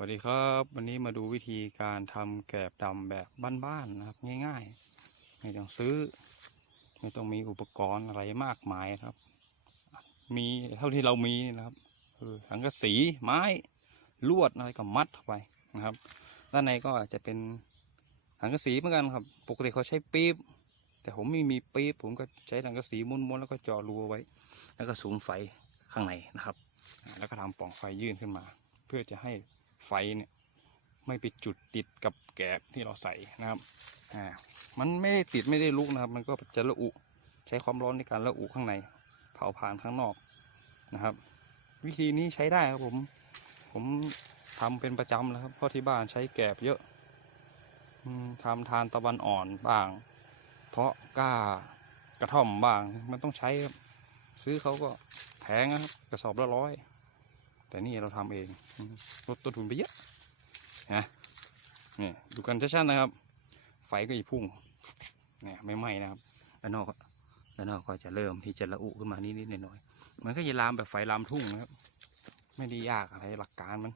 วัสดีครับวันนี้มาดูวิธีการทำแกลบดำแบบบ้านๆนะครับง่ายๆ ไม่ต้องซื้อ ไม่ต้องมีอุปกรณ์อะไรมากมายครับ มีเท่าที่เรามีนะครับคือสังกะสีไม้ลวดอะไรก็มัดเข้าไปนะครับ ด้านในก็จะเป็นสังกะสีเหมือนกันครับ ปกติเขาใช้ปี๊บแต่ผมไม่มีปี๊บผมก็ใช้สังกะสีม้วนๆแล้วก็เจาะรูเอาไว้ แล้วก็สูงไฟข้างในนะครับ แล้วก็ทำปล่องไฟยื่นขึ้นมา เพื่อจะให้ ไฟเนี่ยไม่ไปจุดติดกับแกบที่เราใส่นะครับอ่ามันไม่ได้ติดไม่ได้ลุกนะครับ มันก็จะระอุใช้ความร้อนในการระอุข้างใน เผาผ่านข้างนอกนะครับ วิธีนี้ใช้ได้ครับผม ผมทำเป็นประจำแล้วครับเพราะที่บ้านใช้แกบเยอะอืมทำทานตะวันอ่อนบ้าง เพราะกล้ากระท่อมบ้างมันต้องใช้ครับซื้อเขาก็แพงนะครับกระสอบละร้อย แต่นี่เราทำเองลดต้นทุนไปเยอะนะนี่ดูกันชัดๆนะครับ ไฟก็อีพุ่งเนี่ยไม่ไหม้นะครับด้านนอกด้านนอกก็จะเริ่มที่จะระอุขึ้นมานิดๆหน่อยๆมันก็จะลามแบบไฟลามทุ่งนะครับ ไม่ได้ยากอะไรหลักการมัน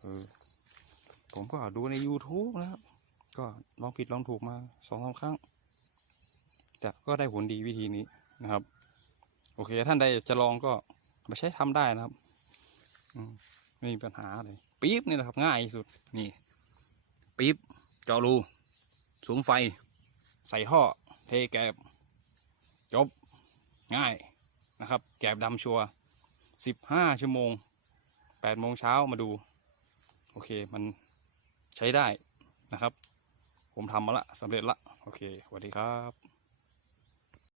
เออผมก็ดูใน YouTube นะครับ ก็ลองผิดลองถูกมาสองสามครั้งแต่ก็ได้ผลดีวิธีนี้นะครับ โอเค ท่านใดจะลองก็มาใช้ทำได้นะครับ ไม่มีปัญหาเลยปี๊บนี่แหละครับง่ายที่สุดนี่ปี๊บเจาะรูสูงไฟ ใส่ท่อเทแกบจบง่ายนะครับ แกบดำชัวสิบห้าชั่วโมงแปดโมงเช้ามาดู โอเคมันใช้ได้นะครับ ผมทำมาละสำเร็จละ โอเคสวัสดีครับ